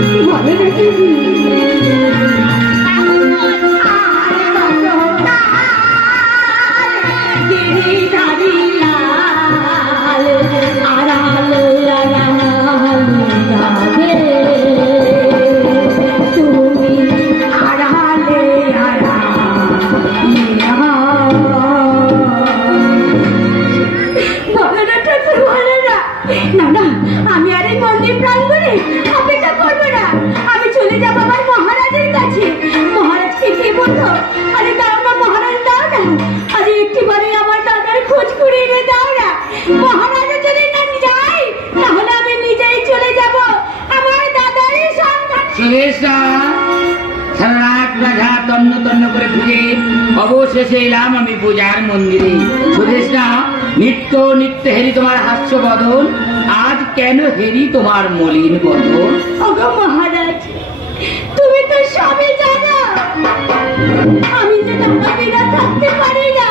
我们的日子 অবশেষে এলাম আমি পূজার মন্দিরে। সুরেশা নিত্য নিত্য হেরি তোমার হাস্য বদন আজ কেন হেরি তোমার মলিন ওগো মহারাজ তুমি তো সবই জানো। আমি যে দাদা বিনা থাকতে পারি না।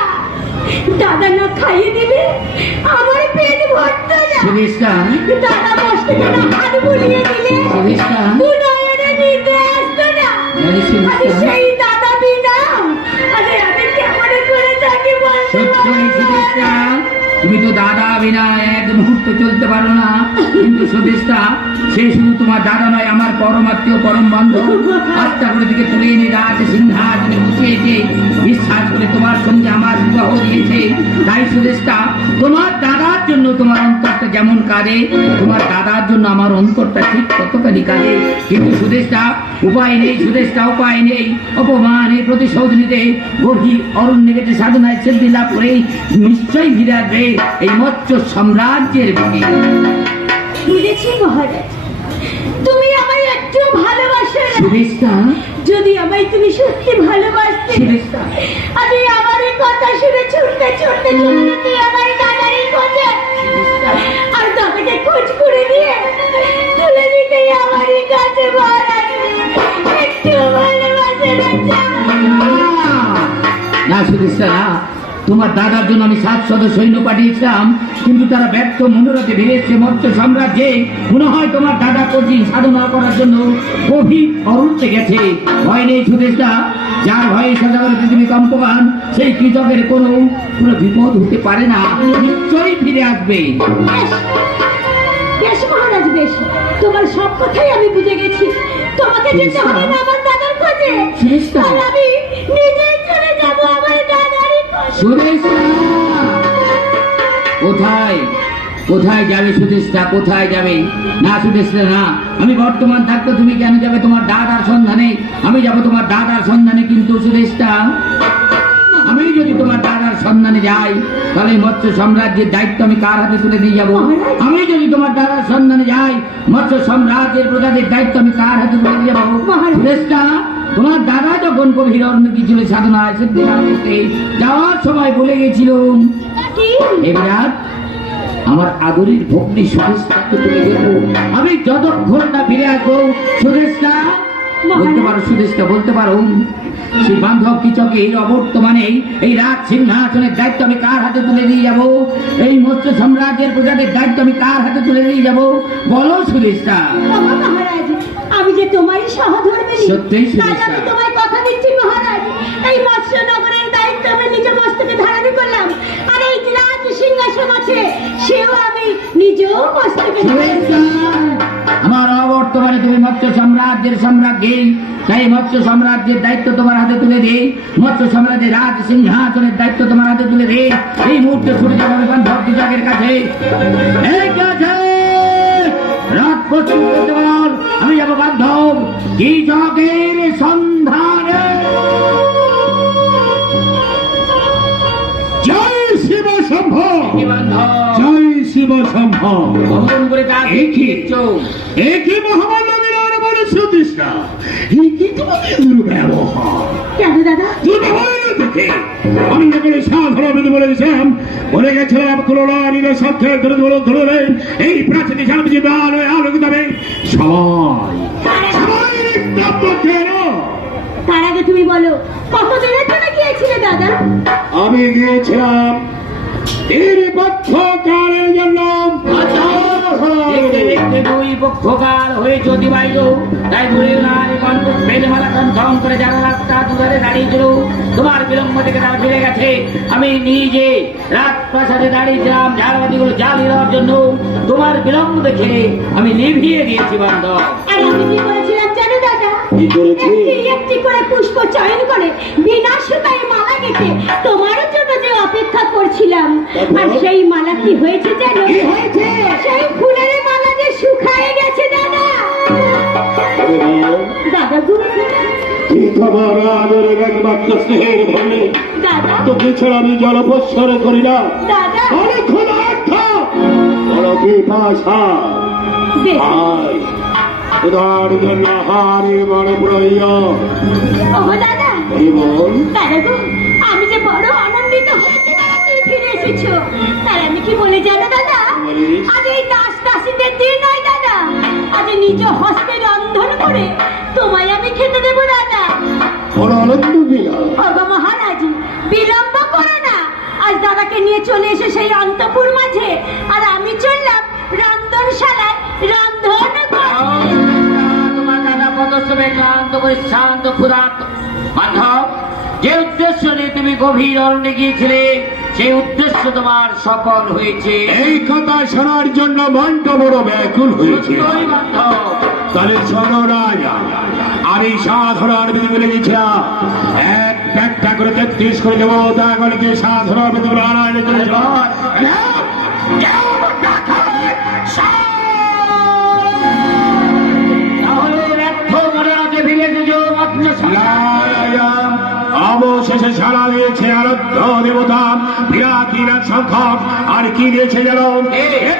দাদা না খাইয়ে দিবে আমার পেট ভরতো না। দাদা বসতে কেন হাত বুলিয়ে দিলে। দু তুমি তো দাদা বিনা এক মুহূর্ত চলতে পারো না। কিন্তু সুদেশটা সে শুধু তোমার দাদা নয়, আমার পরমাত্মীয় পরম বান্ধব আত্মা করে থেকে তুলে এনে রাজ সিংহাসনে বসিয়েছে। বিশ্বাস করে তোমার সঙ্গে আমার বিবাহ দিয়েছে। তাই সুদেশটা তোমার তোমার অন্তরটা যেমন কাঁদে তোমার দাদার জন্য আমার অন্তরটা ঠিক ততখানি কাঁদে। কিন্তু সুদেশটা উপায় নেই সুদেশটা উপায় নেই অপমানে প্রতিশোধ নিতে বহি অরণ্যে গেছে সাধনায় সিদ্ধি লাভ করে নিশ্চয়ই ফিরে আসবে এই মৎস্য সাম্রাজ্যের বুকে বুঝেছি মহারাজ তুমি আমায় একটু ভালোবাসো সুদেশটা? যদি আমায় তুমি সত্যি ভালোবাসতে আমি আমার কথা শুনে ছুটতে ছুটতে চলে যেতে করে দিয়ে তুলে দিতে আমারই কাছে মহারাজ একটু ভালোবাসে না না না তোমার দাদার জন্য আমি সাত শত সৈন্য পাঠিয়েছিলাম কিন্তু তারা ব্যর্থ মনোরথে ফিরে মৎস্য সাম্রাজ্যে। মনে হয় তোমার দাদা কঠিন সাধনা করার জন্য গভীর অরণ্যে গেছে। ভয় নেই সুদেশটা যার ভয়ে সাধারণ পৃথিবী কম্পমান সেই কৃষকের কোনো কোনো বিপদ হতে পারে না। নিশ্চয়ই ফিরে আসবে। বেশ তোমার সব কথাই আমি বুঝে গেছি। তোমাকে যেতে হবে না আমার দাদার খোঁজে সুদেশটা। আর আমি নিজেই চলে যাব আমার সুদেশটা কোথায়? কোথায় যাবে সুদেশটা? কোথায় যাবে? না সুদেশটা না। আমি বর্তমান থাকতে তুমি কেন যাবে? তোমার দাদার সন্ধানে। আমি যাব তোমার দাদার সন্ধানে কিন্তু সুদেশটা। সন্ধানে যাই তাহলে মৎস্য সাম্রাজ্যের দায়িত্ব আমি কার হাতে তুলে দিয়ে যাব? আমি যদি তোমার দাদার সন্ধানে যাই মৎস্য সাম্রাজ্যের প্রজাদের দায়িত্ব আমি কার হাতে তুলে দিয়ে যাব? তোমার দাদা যখন গভীর অরণ্য গিয়েছিল সাধনায় সিদ্ধিরামকে যাওয়ার সময় বলে গেছিল এবার আমার আদরের ভক্তি আমি যতক্ষণ না ফিরে আসব সুদেশটা বলতে পারো সুদেশটা বলতে পারো সেই বান্ধব কিচকের অবর্তমানে এই রাজ সিংহাসনের দায়িত্ব আমি কার হাতে তুলে দিয়ে যাব? এই মৎস্য সাম্রাজ্যের প্রজাদের দায়িত্ব আমি কার হাতে তুলে দিয়ে যাব? বলো মহারাজ আমি যে তোমারই সহধর্মিনী সত্যিই তাই সুরেশা। আমি তোমায় কথা দিচ্ছি মহারাজ। এই মৎস্য নগরের দায়িত্ব আমি নিজের মস্তকে ধারণ করলাম। আর এই রাজ সিংহাসন আছে সেও আমি নিজেও মস্তকে আমার অবর্তমানে তুমি মৎস্য সাম্রাজ্যের সম্রাজ্ঞী। তাই মৎস্য সাম্রাজ্যের দায়িত্ব তোমার হাতে তুলে দিই। মৎস্য সাম্রাজ্যের রাজ সিংহাসনের দায়িত্ব তোমার হাতে তুলে দিই। এই মুহূর্তে ছুটে যাব বান্ধব বিভাগের কাছে। রাত প্রস্তুত করতে আমি যাব বান্ধব কি জগের সন্ধানে। জয় শিব শম্ভ! কি বান্ধব করে কাজ এই কি? দেখছ একে মহামান্য বিরাট বলে সতীশা এই কি তোমাদের দুর্ব্যবহার? কেন দাদা? দুর্ব্যবহার দেখে আমি যখন সাধারণ বলে দিয়েছিলাম। বলে গেছিলাম কুলোলারির সত্যের ধরে ধরে ধরে এই প্রাচীন সামনে যে আলোয় আলোকিত হবে। সবাই। সবাই নিস্তব্ধ কেন? তার আগে তুমি বলো কত দিনের গিয়েছিলে দাদা? আমি গিয়েছিলাম এর পক্ষ কালের জন্য দেখতে দেখতে দুই পক্ষকার হয়ে যদি বাইল তাই ঘুরে নাই কণ্ঠ বেলে মালা করে যারা রাস্তা দুধারে দাঁড়িয়েছিল তোমার বিলম্ব থেকে তারা ফিরে গেছে। আমি নিজে রাত প্রাসাদে দাঁড়িয়েছিলাম ঝাড়বাতিগুলো জ্বালিয়ে দেওয়ার জন্য। তোমার বিলম্ব দেখে আমি নিভিয়ে দিয়েছি বান্ধব কি করেছি? একটি করে পুষ্প চয়ন করে বিনা সুতায় মালা গেঁথে তোমার জন্য যে অপেক্ষা করছিলাম আর সেই মালা কি হয়েছে জানো? হয়েছে? সেই ফুলের মালা যে শুকায় গেছে দাদা। দাদা গো। কি তোমার আদরের একমাত্র স্নেহের ভূমি তোকে ছাড়া আমি জলপস্বর করি না। দাদা। অনেক পিপাসা বেশ উদার জন্য হারি বড় প্রয়োজন। দাদা। জীবন দাদা গো। ফিরে তার আমি কি বলে জানো দাদা? আজ এই দাস দাসীদের দিন নয় দাদা। আজ নিজ হস্তে রন্ধন করে তোমায় আমি খেতে দেবো দাদা। মহারাজ বিলম্ব করো না। আজ দাদাকে নিয়ে চলে এসে সেই অন্তপুর মাঝে। আর আমি চললাম রন্ধনশালায় রন্ধন করতে। তোমার দাদা পদশ্রমে ক্লান্ত পরিশ্রান্ত ক্ষুধার্ত। বান্ধব যে উদ্দেশ্য নিয়ে তুমি গভীর অরণ্যে গিয়েছিলে সেই উদ্দেশ্য তোমার সফল হয়েছে এই কথা শোনার জন্য মনটা বড় ব্যাকুল হয়েছে। তাহলে শোনো রাজা আমি সাধারণ বিধি বলে এক করে তেত্রিশ করে দেবো সাধারণ বিধি বলে অবশেষে সারা দিয়েছে আরাধ্য দেবতা। বিরাট বিরাট সংখ্যক। আর কি দিয়েছে ভোগে